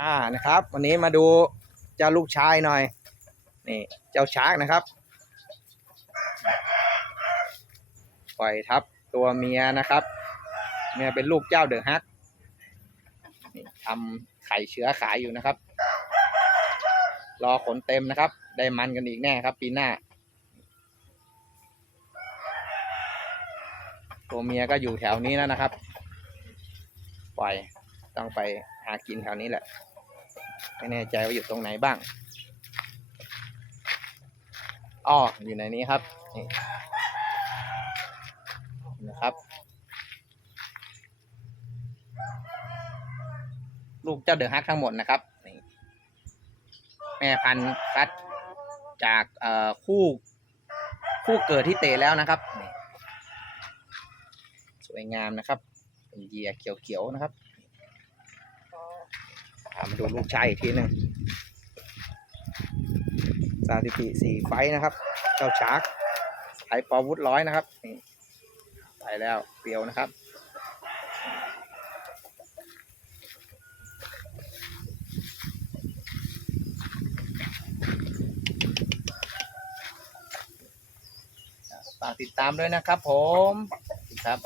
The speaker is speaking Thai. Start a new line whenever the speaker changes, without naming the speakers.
อ่านะครับ วันนี้มาดูเจ้าลูกชายหน่อย นี่เจ้าชาร์กนะครับ ปล่อยทับตัวเมียนะครับ เมียเป็นลูกเจ้าเดือฮักทำไข่เชื้อขายอยู่นะครับ รอขนเต็มนะครับ ได้มันกันอีกแน่ครับ ปีหน้า ตัวเมียก็อยู่แถวนี้แล้วนะครับ ปล่อย ต้องไปหากินแถวนี้แหละ ไม่แน่ใจว่าอยู่ตรงไหนบ้างอ้ออยู่ในนี้ครับนี่นะครับ ลูกเจ้าเดือฮักทั้งหมดนะครับแม่พันธุ์คัดจากคู่คู่เกิดที่เตะแล้วนะครับ สวยงามนะครับเป็นเหยียเขียวๆนะครับ มาดูลูกชายอีกทีหนึ่งสถิติสี่ไฟนะครับ เจ้าชาร์กไทยปอวุฒร้อยนะครับนี่ไปแล้วเปียวนะครับฝากติดตามด้วยนะครับผมครับ